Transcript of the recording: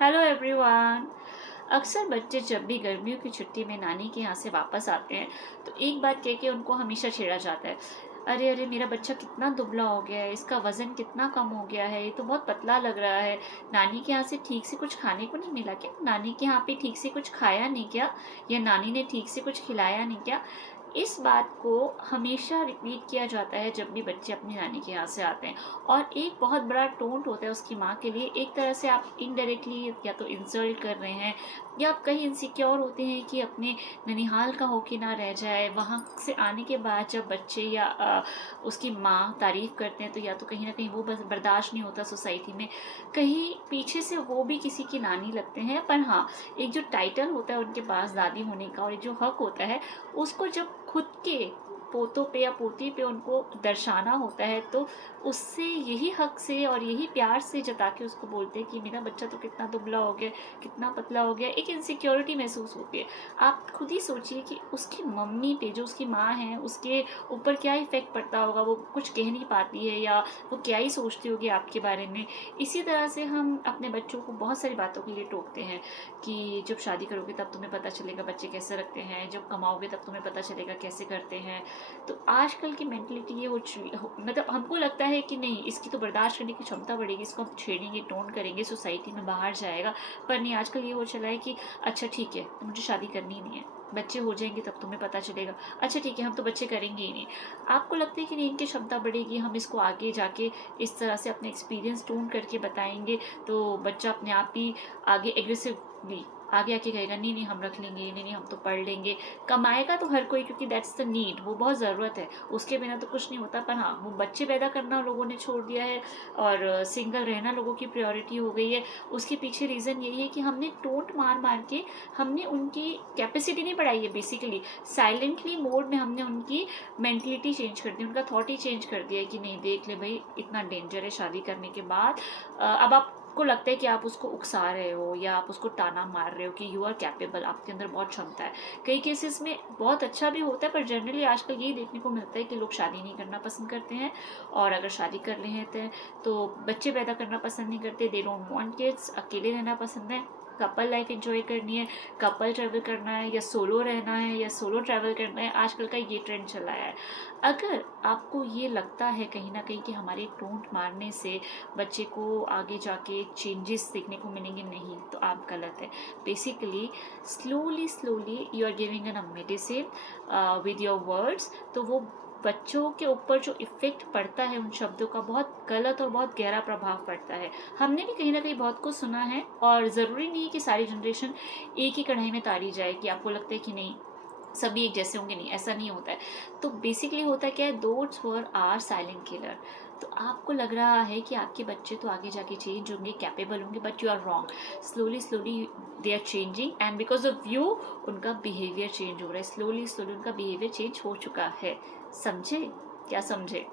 Hello everyone. अक्सर बच्चे जब भी गर्मियों की छुट्टी में नानी के यहाँ से वापस आते हैं तो एक बात कह के उनको हमेशा छेड़ा जाता है, अरे अरे मेरा बच्चा कितना दुबला हो गया है, इसका वजन कितना कम हो गया है, ये तो बहुत पतला लग रहा है। नानी के यहाँ से ठीक से कुछ खाने को नहीं मिला क्या? नानी के यहाँ पे ठीक से कुछ खाया नहीं क्या? या नानी ने ठीक से कुछ खिलाया नहीं क्या? इस बात को हमेशा रिपीट किया जाता है जब भी बच्चे अपनी नानी के यहाँ से आते हैं। और एक बहुत बड़ा टोंट होता है उसकी माँ के लिए। एक तरह से आप इनडायरेक्टली या तो इंसल्ट कर रहे हैं या आप कहीं इनसिक्योर होते हैं कि अपने ननिहाल का होके ना रह जाए। वहाँ से आने के बाद जब बच्चे या उसकी माँ तारीफ करते हैं तो या तो कहीं ना कहीं वो बस बर्दाश्त नहीं होता सोसाइटी में, कहीं पीछे से वो भी किसी की नानी लगते हैं। पर हाँ, एक जो टाइटल होता है उनके पास दादी होने का और एक जो हक होता है उसको जब खुद के पोतों पे या पोती पे उनको दर्शाना होता है तो उससे यही हक से और यही प्यार से जता के उसको बोलते हैं कि मेरा बच्चा तो कितना दुबला हो गया, कितना पतला हो गया, एक इनसिक्योरिटी महसूस होती है। आप खुद ही सोचिए कि उसकी मम्मी पे, जो उसकी माँ है, उसके ऊपर क्या इफेक्ट पड़ता होगा। वो कुछ कह नहीं पाती है या वो क्या ही सोचती होगी आपके बारे में। इसी तरह से हम अपने बच्चों को बहुत सारी बातों के लिए टोकते हैं कि जब शादी करोगे तब तुम्हें पता चलेगा बच्चे कैसे रखते हैं, जब कमाओगे तब तुम्हें पता चलेगा कैसे करते हैं। तो आजकल की मेंटलिटी ये मतलब हमको लगता है कि नहीं, इसकी तो बर्दाश्त करने की क्षमता बढ़ेगी, इसको हम छेड़ेंगे, टोन करेंगे, सोसाइटी में बाहर जाएगा। पर नहीं, आजकल ये हो चला है कि अच्छा ठीक है, तो मुझे शादी करनी ही नहीं है, बच्चे हो जाएंगे तब तुम्हें पता चलेगा। अच्छा ठीक है, हम तो बच्चे करेंगे ही नहीं। आपको लगता है कि नहीं, इनकी क्षमता बढ़ेगी, हम इसको आगे जाके इस तरह से अपने एक्सपीरियंस टून करके बताएंगे तो बच्चा अपने आप ही आगे एग्रेसिवली आगे आके कहेगा नहीं नहीं हम रख लेंगे, नहीं नहीं हम तो पढ़ लेंगे। कमाएगा तो हर कोई, क्योंकि दैट्स द नीड, वो बहुत ज़रूरत है, उसके बिना तो कुछ नहीं होता। पर हाँ, वो बच्चे पैदा करना लोगों ने छोड़ दिया है और सिंगल रहना लोगों की प्रायोरिटी हो गई है। उसके पीछे रीज़न यही है कि हमने टोंट मार मार के हमने उनकी कैपेसिटी नहीं बढ़ाई है। बेसिकली साइलेंटली मोड में हमने उनकी मेंटलिटी चेंज कर दी, उनका थॉट ही चेंज कर दिया है कि नहीं देख ले भाई, इतना डेंजर है शादी करने के बाद। अब आपको लगता है कि आप उसको उकसा रहे हो या आप उसको ताना मार रहे हो कि यू आर कैपेबल, आपके अंदर बहुत क्षमता है। कई केसेस में बहुत अच्छा भी होता है, पर जनरली आजकल यही देखने को मिलता है कि लोग शादी नहीं करना पसंद करते हैं। और अगर शादी कर रहे हैं तो बच्चे पैदा करना पसंद नहीं करते, दे डोंट वांट किड्स, अकेले रहना पसंद है, कपल लाइफ एंजॉय करनी है, कपल ट्रैवल करना है या सोलो रहना है या सोलो ट्रैवल करना है। आजकल का ये ट्रेंड चला है। अगर आपको ये लगता है कहीं ना कहीं कि हमारे टोंट मारने से बच्चे को आगे जाके चेंजेस देखने को मिलेंगे, नहीं, तो आप गलत है। Basically slowly slowly you are giving an a medicine with your words, तो वो बच्चों के ऊपर जो इफेक्ट पड़ता है उन शब्दों का बहुत गलत और बहुत गहरा प्रभाव पड़ता है। हमने भी कहीं ना कहीं बहुत कुछ सुना है और ज़रूरी नहीं है कि सारी जनरेशन एक ही कढ़ाई में तारी जाए कि आपको लगता है कि नहीं सभी एक जैसे होंगे, नहीं, ऐसा नहीं होता है। तो बेसिकली होता क्या है, those were are silent killer. तो आपको लग रहा है कि आपके बच्चे तो आगे जाके चेंज होंगे, कैपेबल होंगे, but you are wrong. Slowly slowly they are changing and because of you उनका बिहेवियर चेंज हो रहा है। स्लोली स्लोली उनका बिहेवियर चेंज हो चुका है। समझे? क्या समझे?